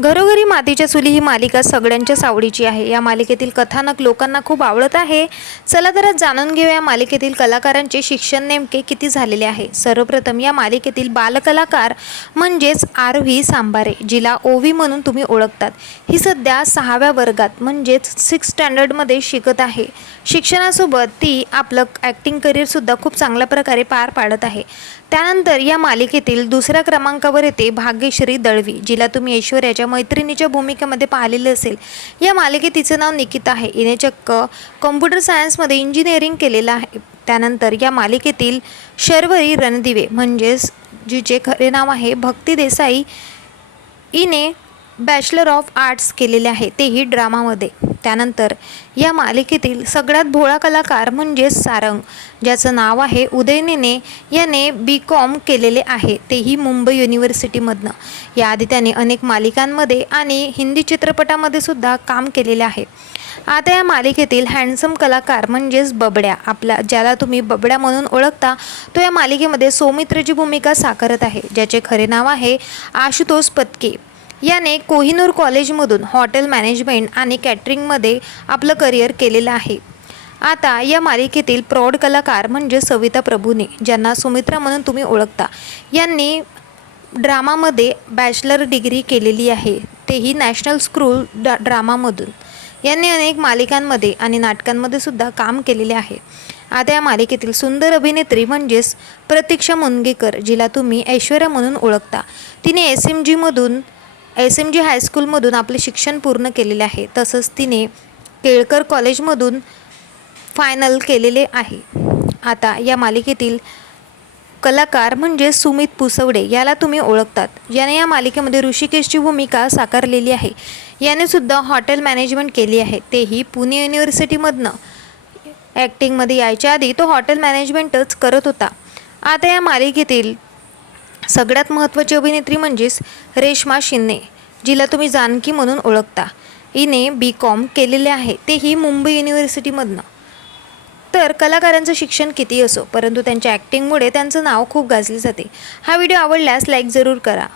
घरोघरी मातीच्या चुली ही मालिका सगळ्यांच्याच आवडीची आहे. या मालिकेतील कथानक लोकांना खूप आवडत आहे. चला तर आज जाणून घेऊया या मालिकेतील कलाकारांचे शिक्षण नेमके किती झालेले आहे. सर्वप्रथम या मालिकेतील बालकलाकार म्हणजेच आर व्ही सांबारे जिला ओवी म्हणून तुम्ही ओळखतात. ही सध्या सहाव्या वर्गात म्हणजेच सिक्स स्टँडर्डमध्ये शिकत आहे. शिक्षणासोबत ती आपलं ॲक्टिंग करिअरसुद्धा खूप चांगल्या प्रकारे पार पाडत आहे. त्यानंतर या मालिकेतील दुसऱ्या क्रमांकावर येते भाग्यश्री दळवी जिला तुम्ही ऐश्वर्याच्या मैत्रिणीच्या भूमिकेमध्ये पाहिलेलं असेल. या मालिकेत तिचं नाव निकिता आहे. हिने चक्क कॉम्प्युटर सायन्समध्ये इंजिनिअरिंग केलेलं आहे. त्यानंतर या मालिकेतील शर्वरी रणदिवे म्हणजेच जिचे खरे नाव आहे भक्ती देसाई. हिने बॅचलर ऑफ आर्ट्स केलेले आहे तेही ड्रामामध्ये त्यानंतर या मालिकेतील सगळ्यात भोळा कलाकार म्हणजेच सारंग ज्याचं नाव आहे उदयनीने याने बी कॉम केलेले आहे तेही मुंबई युनिव्हर्सिटीमधनं याआधी त्याने अनेक मालिकांमध्ये आणि हिंदी चित्रपटामध्ये सुद्धा काम केलेले आहे. आता या मालिकेतील हँडसम कलाकार म्हणजेच बबड्या आपला ज्याला तुम्ही बबड्या म्हणून ओळखता तो या मालिकेमध्ये सौमित्रची भूमिका साकारत आहे ज्याचे खरे नाव आहे आशुतोष पत्के. याने कोहिनूर कॉलेजमधून हॉटेल मॅनेजमेंट आणि कॅटरिंगमध्ये आपलं करिअर केलेलं आहे. आता या मालिकेतील प्रौढ कलाकार म्हणजे सविता प्रभूने ज्यांना सुमित्रा म्हणून तुम्ही ओळखता. यांनी ड्रामामध्ये बॅचलर डिग्री केलेली आहे. तेही नॅशनल स्कूल डा ड्रामामधून. यांनी अनेक मालिकांमध्ये आणि नाटकांमध्ये सुद्धा काम केलेले आहे. आता या मालिकेतील सुंदर अभिनेत्री म्हणजेच प्रतीक्षा मुनगेकर जिला तुम्ही ऐश्वर्या म्हणून ओळखता. तिने एस एम जीमधून एस एम जी हायस्कूलमधून आपले शिक्षण पूर्ण केलेले आहे. तसंच तिने केळकर कॉलेजमधून फायनल केलेले आहे. आता या मालिकेतील कलाकार म्हणजे सुमित पुसवडे याला तुम्ही ओळखतात. याने या मालिकेमध्ये ऋषिकेशची भूमिका साकारलेली आहे. याने सुद्धा हॉटेल मॅनेजमेंट केली आहे. तेही पुणे युनिव्हर्सिटीमधनं. ॲक्टिंगमध्ये यायच्या आधी तो हॉटेल मॅनेजमेंटच करत होता. आता या मालिकेतील सगळ्यात महत्त्वाची अभिनेत्री म्हणजेच रेश्मा शिंदे. जिला तुम्ही जानकी म्हणून ओळखता. हिने बी कॉम केलेले आहे. तेही मुंबई युनिव्हर्सिटीमधनं तर कलाकारांचं शिक्षण किती असो परंतु त्यांच्या ॲक्टिंगमुळे त्यांचं नाव खूप गाजले जाते. हा व्हिडिओ आवडल्यास लाईक जरूर करा.